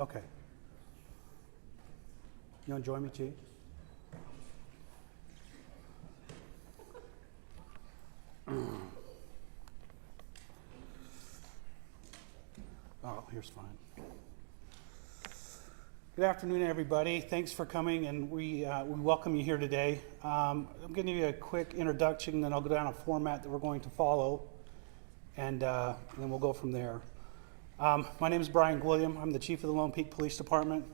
Okay. You want to join me, Chief? Oh, here's fine. Good afternoon, everybody. Thanks for coming, and we welcome you here today. I'm going to give you a quick introduction, then I'll go down a format that we're going to follow, and then we'll go from there. My name is Brian William. I'm the Chief of the Lone Peak Police Department.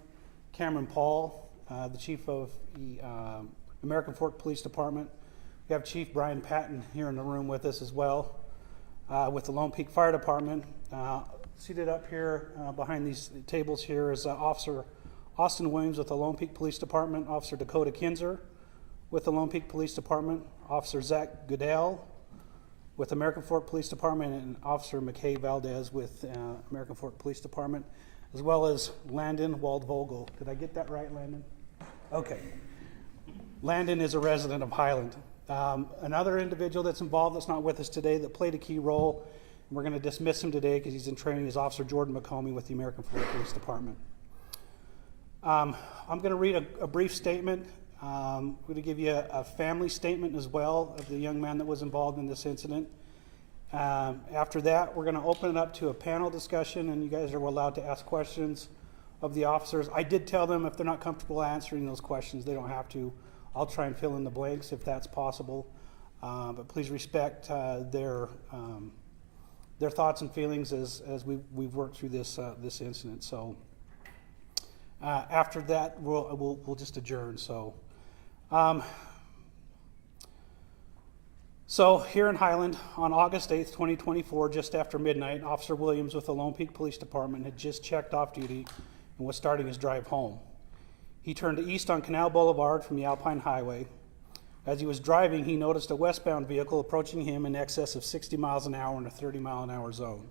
Cameron Paul, the Chief of the American Fork Police Department. We have Chief Brian Patton here in the room with us as well, with the Lone Peak Fire Department. Seated up here behind these tables here is Officer Austin Williams with the Lone Peak Police Department, Officer Dakota Kinzer with the Lone Peak Police Department, Officer Zach Goodell with American Fork Police Department, and Officer McKay Valdez with American Fork Police Department, as well as Landon Waldvogel. Did I get that right, Landon? Okay. Landon is a resident of Highland. Another individual that's involved that's not with us today that played a key role, and we're going to dismiss him today because he's in training, is Officer Jordan McComey with the American Fork Police Department. I'm going to read a brief statement. I'm going to give you a family statement as well of the young man that was involved in this incident. After that, we're going to open it up to a panel discussion, and you guys are allowed to ask questions of the officers. I did tell them if they're not comfortable answering those questions, they don't have to. I'll try and fill in the blanks if that's possible. But please respect their thoughts and feelings as we've worked through this incident. So after that, we'll just adjourn. So here in Highland, on August 8th, 2024, just after midnight, Officer Williams with the Lone Peak Police Department had just checked off duty and was starting his drive home. He turned east on Canal Boulevard from the Alpine Highway. As he was driving, he noticed a westbound vehicle approaching him in excess of 60 miles an hour in a 30-mile-an-hour zone,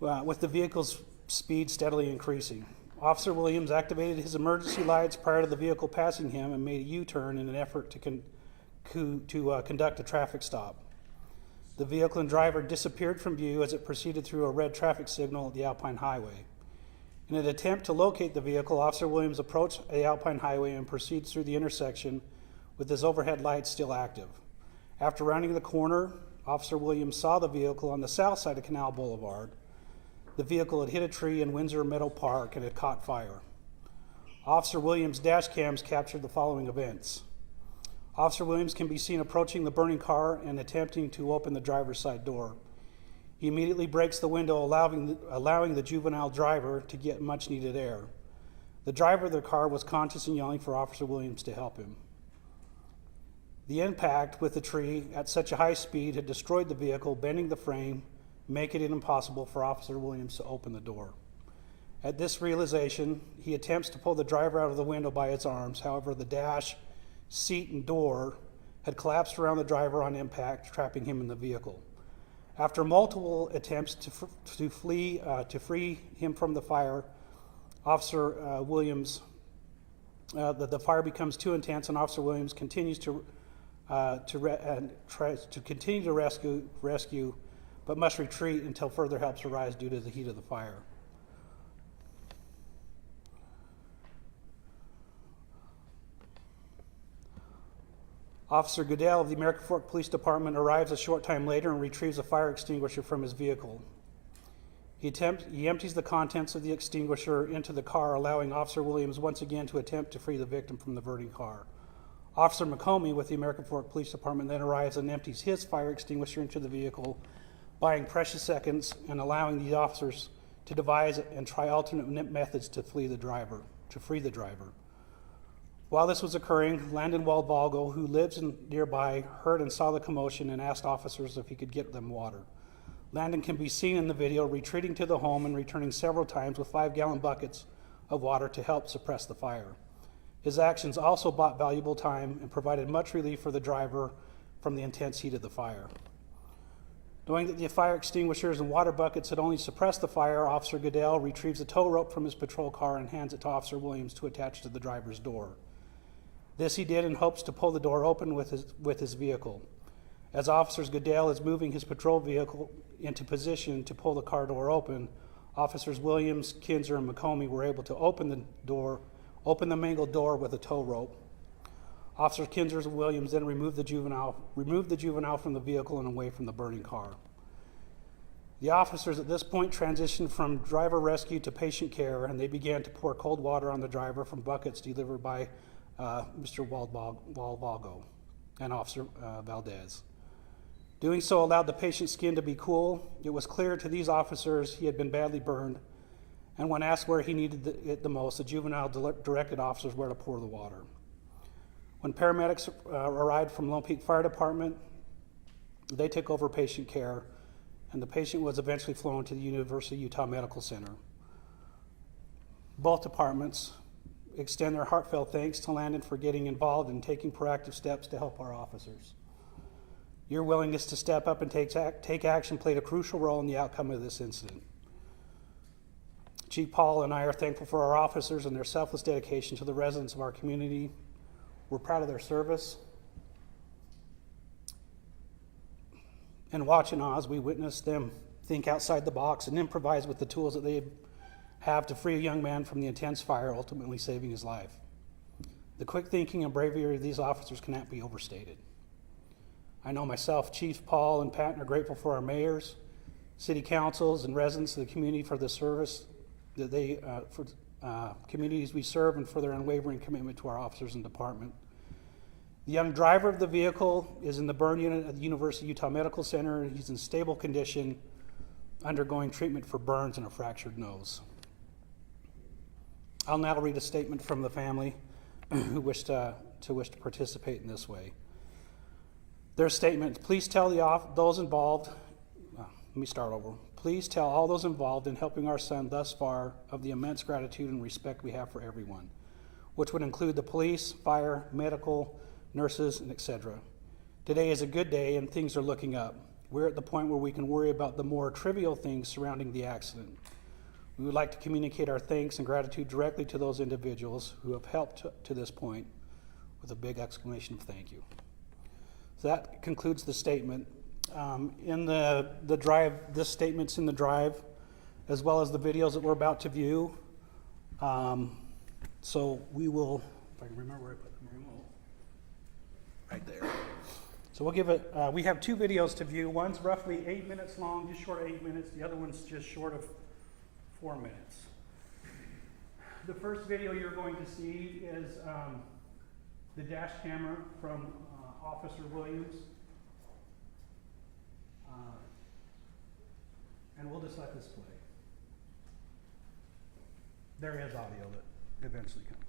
with the vehicle's speed steadily increasing. Officer Williams activated his emergency lights prior to the vehicle passing him and made a U-turn in an effort to conduct a traffic stop. The vehicle and driver disappeared from view as it proceeded through a red traffic signal at the Alpine Highway. In an attempt to locate the vehicle, Officer Williams approached the Alpine Highway and proceeds through the intersection with his overhead lights still active. After rounding the corner, Officer Williams saw the vehicle on the south side of Canal Boulevard. The vehicle had hit a tree in Windsor Meadow Park and had caught fire. Officer Williams' dash cams captured the following events. Officer Williams can be seen approaching the burning car and attempting to open the driver's side door. He immediately breaks the window, allowing the juvenile driver to get much needed air. The driver of the car was conscious and yelling for Officer Williams to help him. The impact with the tree at such a high speed had destroyed the vehicle, bending the frame, making it impossible for Officer Williams to open the door. At this realization, he attempts to pull the driver out of the window by its arms. However, the dash, seat, and door had collapsed around the driver on impact, trapping him in the vehicle. After multiple attempts to free him from the fire, Officer Williams, the fire becomes too intense, and Officer Williams continues tries to continue to rescue, but must retreat until further helps arrives due to the heat of the fire. Officer Goodell of the American Fork Police Department arrives a short time later and retrieves a fire extinguisher from his vehicle. He empties the contents of the extinguisher into the car, allowing Officer Williams once again to attempt to free the victim from the burning car. Officer McComey with the American Fork Police Department then arrives and empties his fire extinguisher into the vehicle, buying precious seconds and allowing the officers to devise and try alternate methods to free the driver. While this was occurring, Landon Waldvogel, who lives nearby, heard and saw the commotion and asked officers if he could get them water. Landon can be seen in the video retreating to the home and returning several times with 5-gallon buckets of water to help suppress the fire. His actions also bought valuable time and provided much relief for the driver from the intense heat of the fire. Knowing that the fire extinguishers and water buckets had only suppressed the fire, Officer Goodell retrieves a tow rope from his patrol car and hands it to Officer Williams to attach to the driver's door. This he did in hopes to pull the door open with his vehicle. As Officer Goodell is moving his patrol vehicle into position to pull the car door open, Officers Williams, Kinzer, and McComey were able to open the mangled door with a tow rope. Officers Kinzer and Williams then removed the juvenile from the vehicle and away from the burning car. The officers at this point transitioned from driver rescue to patient care, and they began to pour cold water on the driver from buckets delivered by Mr. Walvago and Officer Valdez. Doing so allowed the patient's skin to be cool. It was clear to these officers he had been badly burned, and when asked where he needed it the most, the juvenile directed officers where to pour the water. When paramedics arrived from Lone Peak Fire Department, they took over patient care, and the patient was eventually flown to the University of Utah Medical Center. Both departments extend their heartfelt thanks to Landon for getting involved and taking proactive steps to help our officers. Your willingness to step up and take action played a crucial role in the outcome of this incident. Chief Paul and I are thankful for our officers and their selfless dedication to the residents of our community. We're proud of their service. And watching as we witness them think outside the box and improvise with the tools that they have to free a young man from the intense fire, ultimately saving his life. The quick thinking and bravery of these officers cannot be overstated. I know myself, Chief Paul, and Patton are grateful for our mayors, city councils, and residents of the community for the service that for communities we serve and for their unwavering commitment to our officers and department. The young driver of the vehicle is in the burn unit at the University of Utah Medical Center. He's in stable condition, undergoing treatment for burns and a fractured nose. I'll now read a statement from the family who wish to participate in this way. Their statement: please tell those involved, please tell all those involved in helping our son thus far of the immense gratitude and respect we have for everyone, which would include the police, fire, medical, nurses, and etc. Today is a good day and things are looking up. We're at the point where we can worry about the more trivial things surrounding the accident. We would like to communicate our thanks and gratitude directly to those individuals who have helped to this point with a big exclamation of thank you. So that concludes the statement. In the drive, this statement's in the drive, as well as the videos that we're about to view. So we will, if I can remember where I put the remote, right there. So we'll give it, we have two videos to view. One's roughly 8 minutes long, just short of 8 minutes. The other one's just short of 4 minutes. The first video you're going to see is the dash camera from Officer Williams. And we'll just let this play. There is audio that eventually comes in.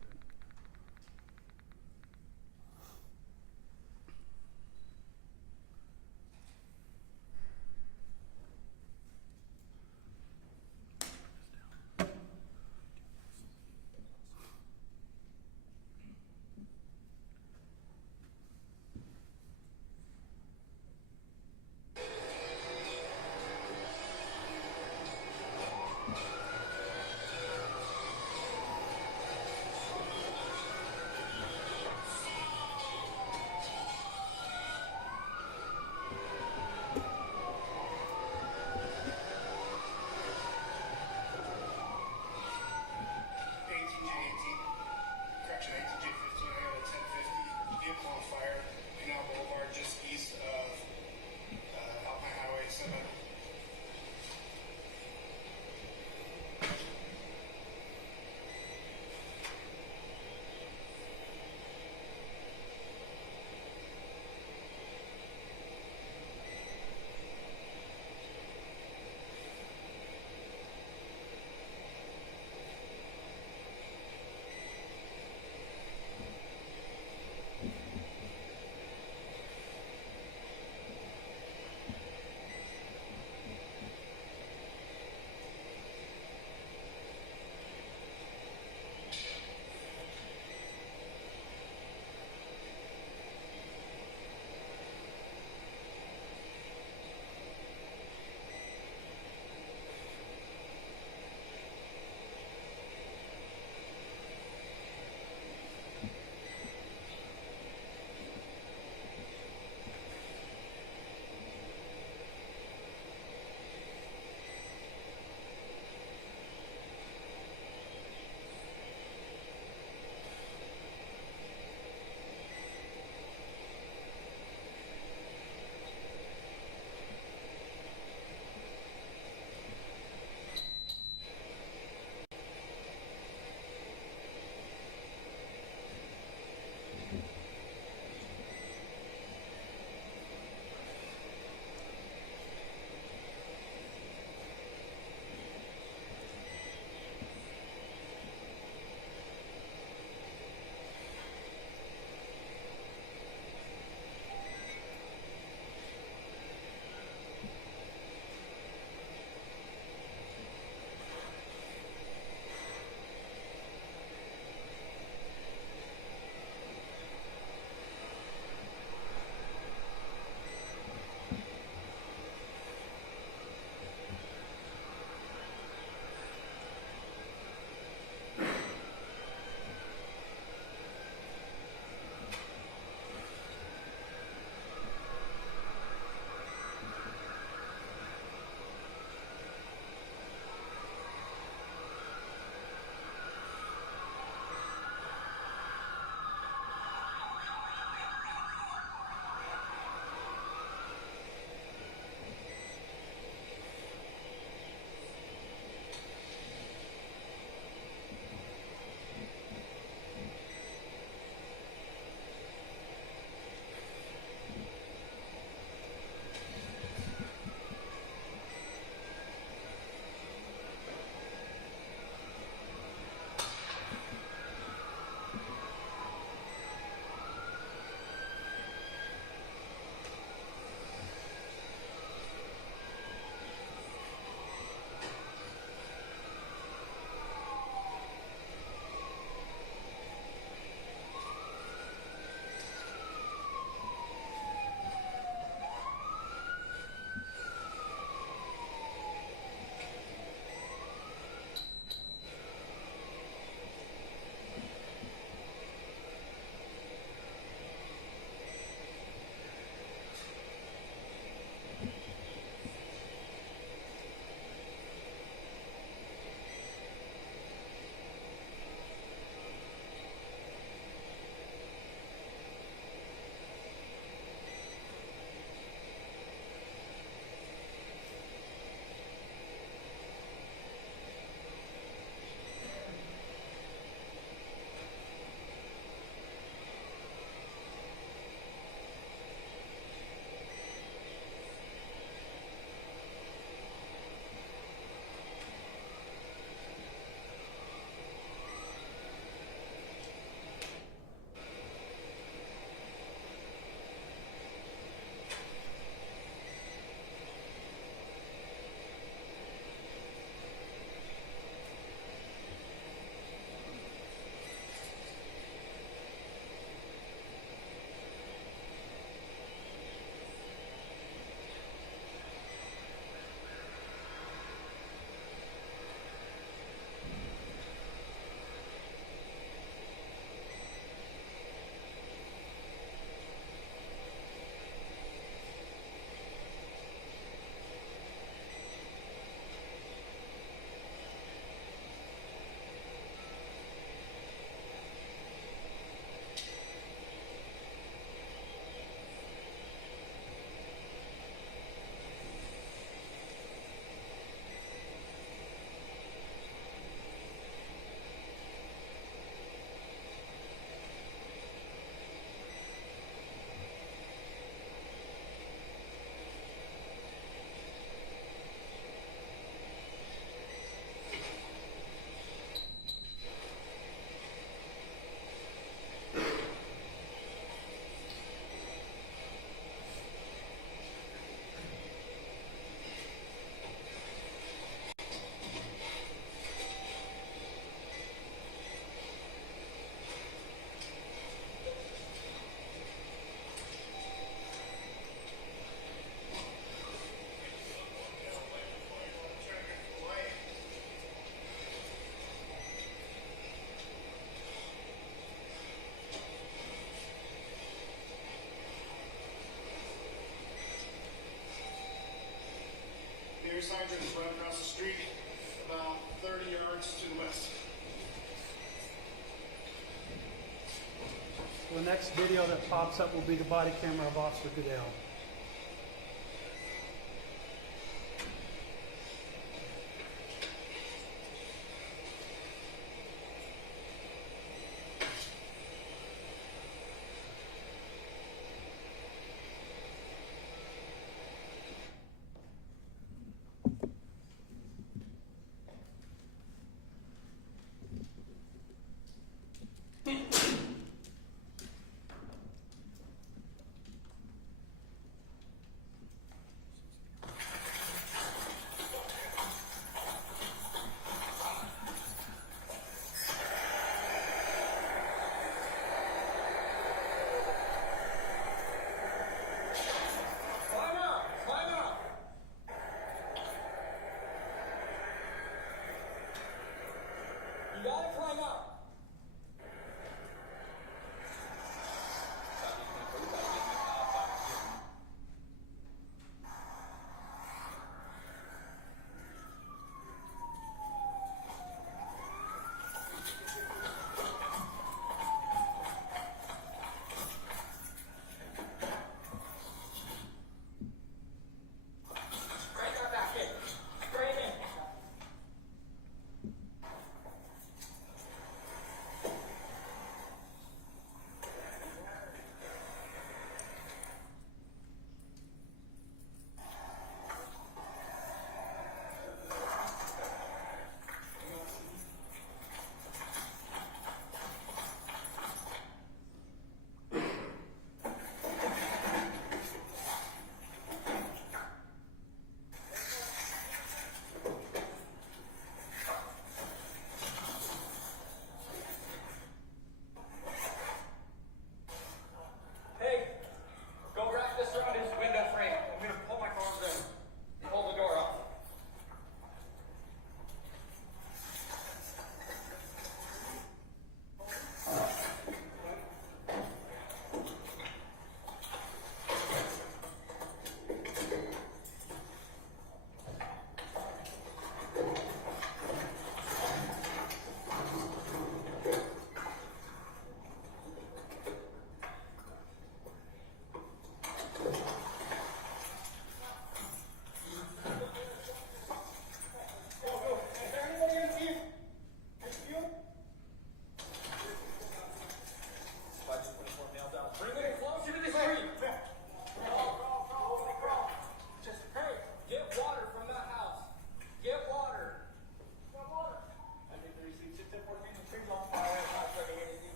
So the next video that pops up will be the body camera of Officer Goodale.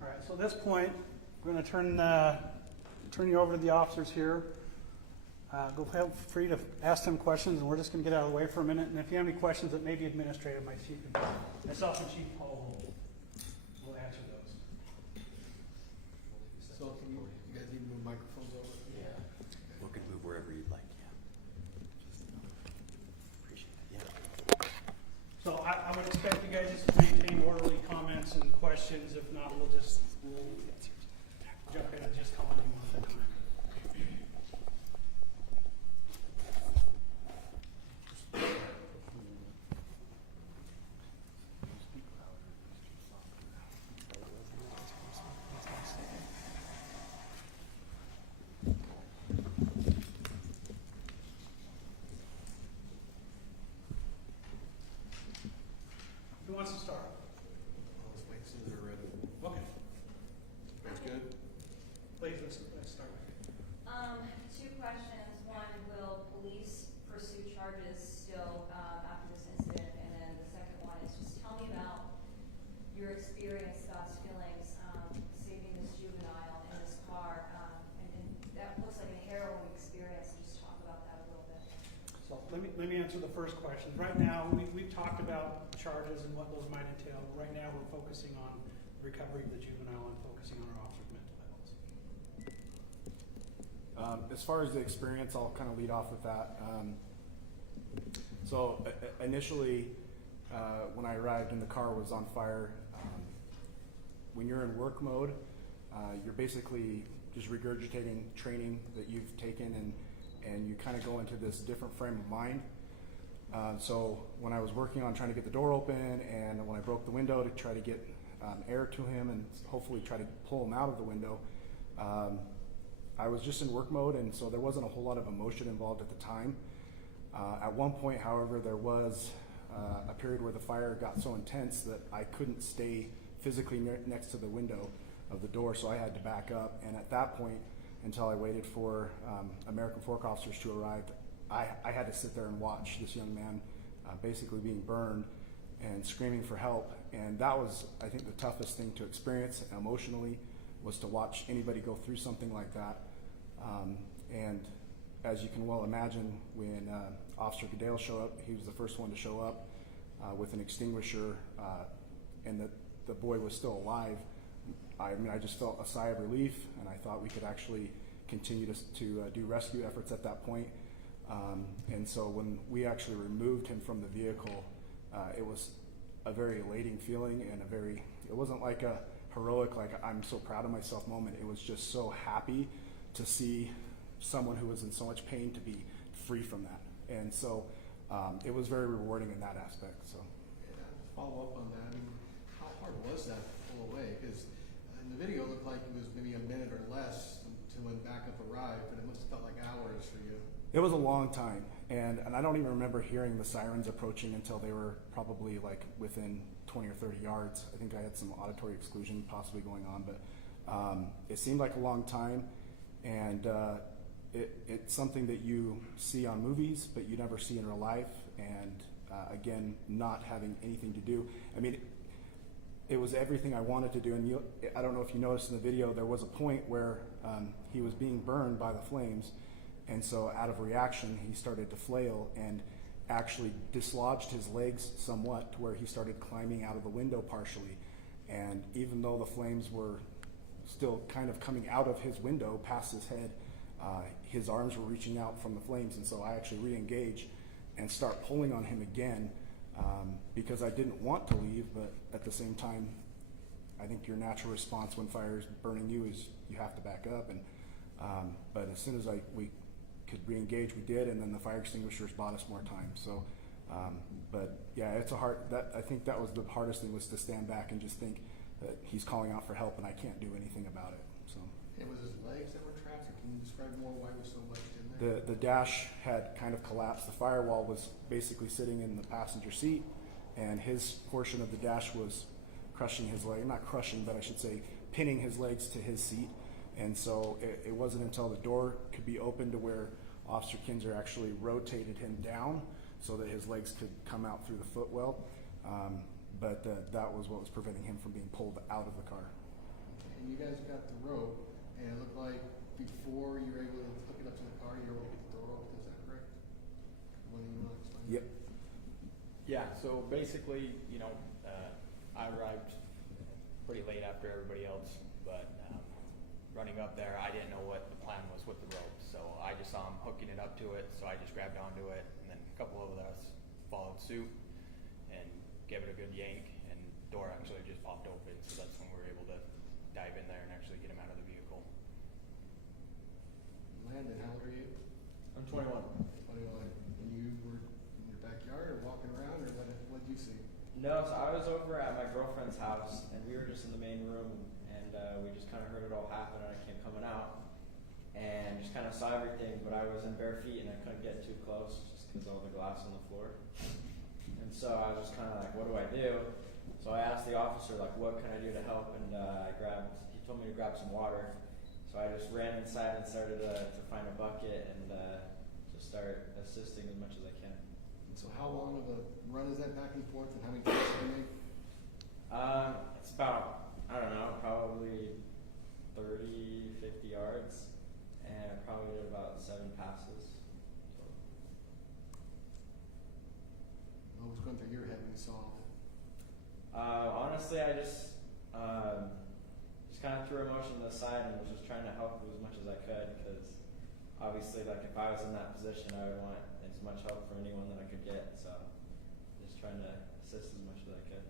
All right, so at this point, we're going to turn you over to the officers here. Go feel free to ask them questions, and we're just going to get out of the way for a minute. And if you have any questions that may be administrative, myself and Chief Paul will answer those. So can you guys need to move microphones over? Yeah. We can move wherever you'd like, Appreciate it, So I would expect you guys just to maintain orderly comments and questions. If not, we'll jump in and just call them one at a time. Who wants to start? Let's wait till they're ready. Okay. That's good. Please, let's start. Two questions. One, will police pursue charges still after this incident? And then the second one is just tell me about your experience, thoughts, feelings, saving this juvenile in this car. And that looks like a harrowing experience. Just talk about that a little bit. So let me answer the first question. Right now, we've talked about charges and what those might entail. Right now, we're focusing on recovery of the juvenile and focusing on our officers' mental health. As far as the experience, I'll kind of lead off with that. Initially, when I arrived and the car was on fire, when you're in work mode, you're basically just regurgitating training that you've taken, and you kind of go into this different frame of mind. So when I was working on trying to get the door open, and when I broke the window to try to get air to him and hopefully try to pull him out of the window, I was just in work mode, and so there wasn't a whole lot of emotion involved at the time. At one point, however, there was a period where the fire got so intense that I couldn't stay physically next to the window of the door, so I had to back up. And at that point, until I waited for American Fork officers to arrive, I had to sit there and watch this young man basically being burned and screaming for help. And that was, I think, the toughest thing to experience emotionally, was to watch anybody go through something like that. And as you can well imagine, when Officer Goodale showed up, he was the first one to show up with an extinguisher, and the boy was still alive. I mean, I just felt a sigh of relief, and I thought we could actually continue to do rescue efforts at that point. And so when we actually removed him from the vehicle, it was a very elating feeling, and it wasn't like a heroic, like I'm so proud of myself moment. It was just so happy to see someone who was in so much pain to be free from that. And so it was very rewarding in that aspect. So Yeah, follow up on that. I mean, how hard was that to pull away? Because in the video, it looked like it was maybe a minute or less to when backup arrived, but it must have felt like hours for you. it was a long time, and I don't even remember hearing the sirens approaching until they were probably like within 20 or 30 yards. I think I had some auditory exclusion possibly going on, but it seemed like a long time, and it's something that you see on movies, but you never see in real life. And again, not having anything to do. I mean, it was everything I wanted to do. And I don't know if you noticed in the video, there was a point where he was being burned by the flames. And so out of reaction, he started to flail and actually dislodged his legs somewhat to where he started climbing out of the window partially. And even though the flames were still kind of coming out of his window past his head, his arms were reaching out from the flames. And so I actually re-engage and start pulling on him again, because I didn't want to leave, but at the same time, I think your natural response when fire is burning you is you have to back up. And but as soon as we could re-engage, we did, and then the fire extinguishers bought us more time. So, but yeah, it's a hard. I think that was the hardest thing, was to stand back and just think that he's calling out for help, and I can't do anything about it. So. It was his legs that were trapped, or can you describe more why he was so wedged in there? The dash had kind of collapsed. The firewall was basically sitting in the passenger seat, and his portion of the dash was crushing his leg. Not crushing, but I should say pinning his legs to his seat. And so it wasn't until the door could be opened to where Officer Kinzer actually rotated him down so that his legs could come out through the footwell. But that was what was preventing him from being pulled out of the car. And you guys got the rope, and it looked like before you were able to hook it up to the car, you were able to get the door open. Is that correct? What do you want to explain? Yep. Yeah, so basically, I arrived pretty late after everybody else, but running up there, I didn't know what the plan was with the rope, so I just saw him hooking it up to it, so I just grabbed onto it, and then a couple of us followed suit and gave it a good yank, and the door actually just popped open, so that's when we were able to dive in there and actually get him out of the vehicle. Landon, how old are you? I'm 21. 21. And you were in your backyard or walking around, or what did you see? No, so I was over at my girlfriend's house, and we were just in the main room, and we just kind of heard it all happen, and I came coming out, and just kind of saw everything, but I was in bare feet, and I couldn't get too close, just because of all the glass on the floor. And so I was kind of like, what do I do? So I asked the officer, like, what can I do to help? And he told me to grab some water. So I just ran inside and started to find a bucket and just start assisting as much as I can. And so how long of a run is that back and forth, and how many trips do you make? It's about, I don't know, probably 30, 50 yards, and I probably did about 7 passes. What was going through your head when you saw all that? Honestly, I just kind of threw emotion to the side and was just trying to help as much as I could, because obviously, like, if I was in that position, I would want as much help for anyone that I could get. So just trying to assist as much as I could.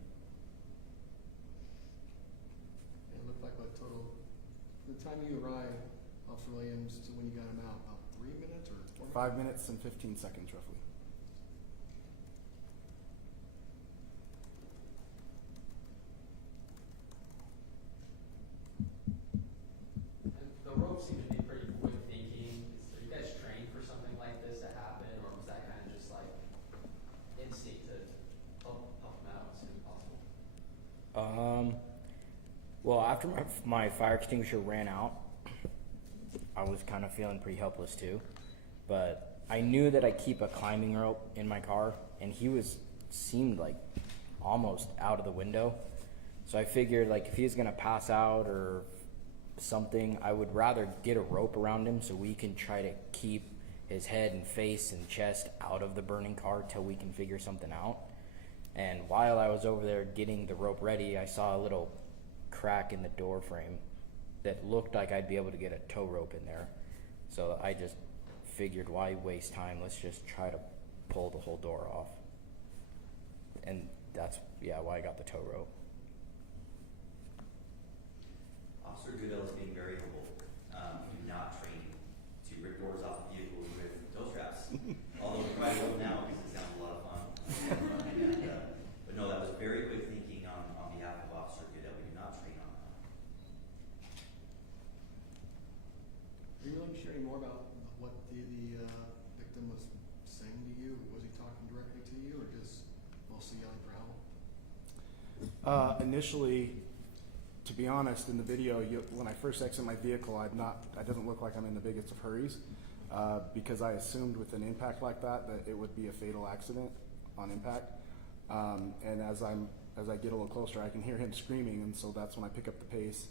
It looked like a total time you arrived, Officer Williams, to when you got him out? About 3 minutes or 4 minutes? 5 minutes and 15 seconds roughly. The rope seemed to be pretty quick thinking. Are you guys trained for something like this to happen, or was that kind of just like instinct to help them out as soon as possible? Well, after my fire extinguisher ran out, I was kind of feeling pretty helpless too. But I knew that I keep a climbing rope in my car, and he seemed like almost out of the window. So I figured like if he's gonna pass out or something, I would rather get a rope around him so we can try to keep his head and face and chest out of the burning car till we can figure something out. And while I was over there getting the rope ready, I saw a little crack in the door frame that looked like I'd be able to get a tow rope in there. So I just figured, why waste time? Let's just try to pull the whole door off. And that's, why I got the tow rope. Officer Goodell is being very humble. We do not train to rip doors off of vehicles with tow straps. Although we probably will now because it sounds a lot of fun. But no, that was very quick thinking on behalf of Officer Goodell. We do not train on that. Are you willing to share any more about what the victim was saying to you? Was he talking directly to you, or just mostly yelling for help? Initially, to be honest, in the video, when I first exit my vehicle, I doesn't look like I'm in the biggest of hurries, because I assumed with an impact like that it would be a fatal accident on impact. And as I get a little closer, I can hear him screaming, and so that's when I pick up the pace.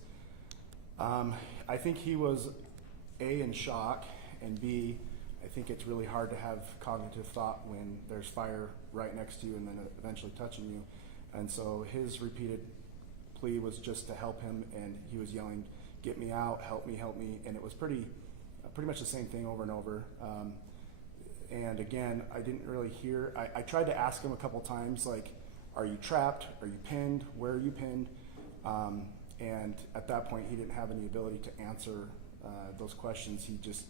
I think he was A, in shock, and B, I think it's really hard to have cognitive thought when there's fire right next to you and then eventually touching you. And so his repeated plea was just to help him, and he was yelling, "Get me out, help me, help me." And it was pretty much the same thing over and over. And again, I didn't really hear, I tried to ask him a couple times, like, are you trapped? Are you pinned? Where are you pinned? And at that point, he didn't have any ability to answer those questions. He just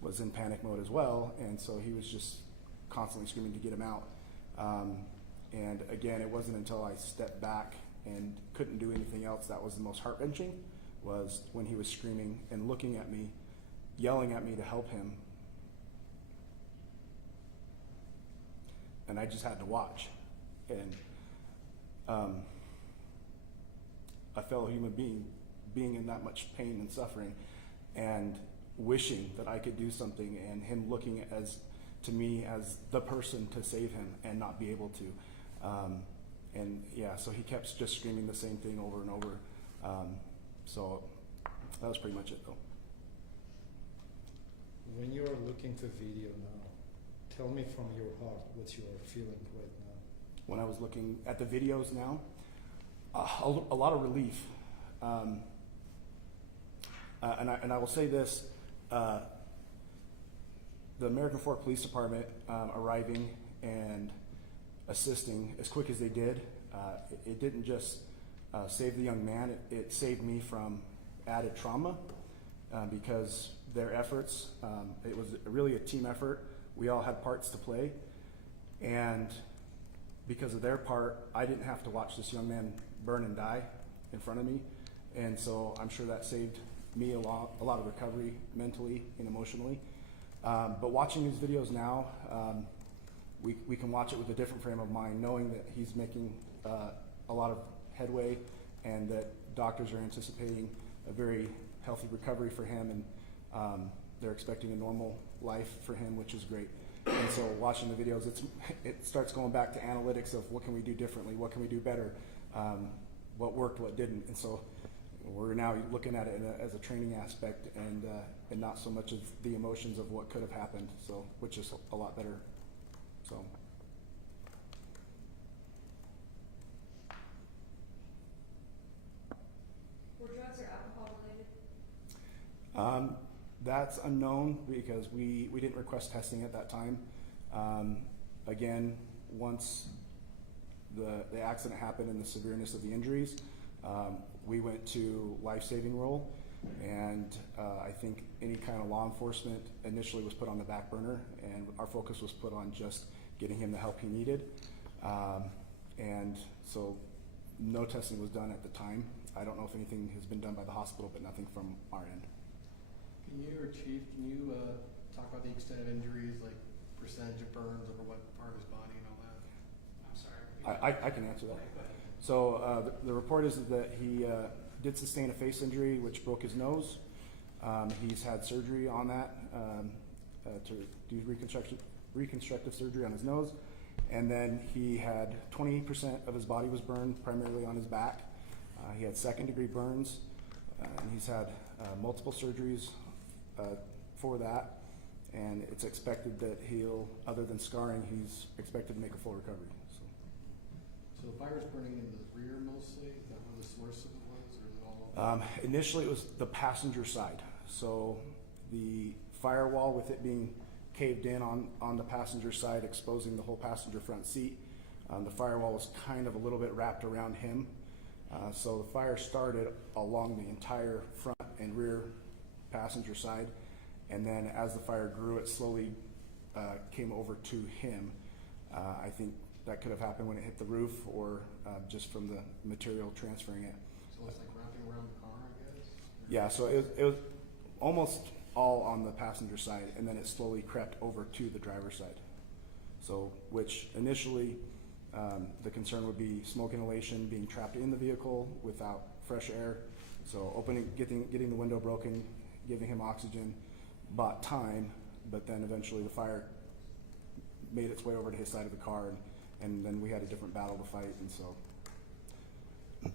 was in panic mode as well, and so he was just constantly screaming to get him out. And again, it wasn't until I stepped back and couldn't do anything else that was the most heart-wrenching, was when he was screaming and looking at me, yelling at me to help him. And I just had to watch. And a fellow human being in that much pain and suffering, and wishing that I could do something, and him looking to me as the person to save him and not be able to. So he kept just screaming the same thing over and over. So that was pretty much it, though. When you are looking to video now, tell me from your heart what you are feeling right now. When I was looking at the videos now, a lot of relief. And I will say this, the American Fork Police Department arriving and assisting as quick as they did, it didn't just save the young man, it saved me from added trauma, because their efforts, it was really a team effort. We all had parts to play, and because of their part, I didn't have to watch this young man burn and die in front of me, and so I'm sure that saved me a lot of recovery mentally and emotionally. But watching these videos now, we can watch it with a different frame of mind, knowing that he's making a lot of headway, and that doctors are anticipating a very healthy recovery for him, and they're expecting a normal life for him, which is great. And so watching the videos, it starts going back to analytics of what can we do differently, what can we do better, what worked, what didn't. And so we're now looking at it as a training aspect, and not so much of the emotions of what could have happened, so which is a lot better. So. Were drugs or alcohol related? That's unknown because we didn't request testing at that time. Again, once the accident happened and the severeness of the injuries, we went to life-saving role, And I think any kind of law enforcement initially was put on the back burner, and our focus was put on just getting him the help he needed. And so no testing was done at the time. I don't know if anything has been done by the hospital, but nothing from our end. Can you, or Chief, can you talk about the extent of injuries, like percentage of burns over what part of his body and all that? I'm sorry. I can answer that. Okay, go ahead. So the report is that he did sustain a face injury, which broke his nose. He's had surgery on that to do reconstructive surgery on his nose. And then he had 20% of his body was burned, primarily on his back. He had second-degree burns, and he's had multiple surgeries for that. And it's expected that he'll, other than scarring, he's expected to make a full recovery. So the fire's burning in the rear mostly? Is that where the source of it was, or is it all? Initially, it was the passenger side. So the firewall, with it being caved in on the passenger side, exposing the whole passenger front seat, the firewall was kind of a little bit wrapped around him. So the fire started along the entire front and rear passenger side, and then as the fire grew, it slowly came over to him. I think that could have happened when it hit the roof, or just from the material transferring it. So it's like wrapping around the car, I guess? Yeah, so it was almost all on the passenger side, and then it slowly crept over to the driver's side. So, which initially, the concern would be smoke inhalation, being trapped in the vehicle without fresh air. So getting the window broken, giving him oxygen, bought time, but then eventually the fire made its way over to his side of the car, and then we had a different battle to fight, and so. Any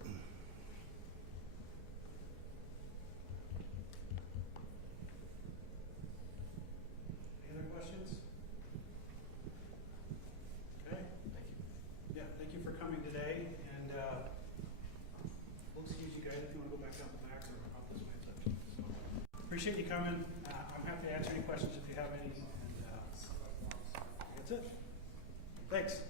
other questions? Okay. Thank you. Yeah, thank you for coming today, and we'll excuse you guys if you want to go back out the back or out this way. It's up to you. So, appreciate you coming. I'm happy to answer any questions if you have any, and that's it. Thanks.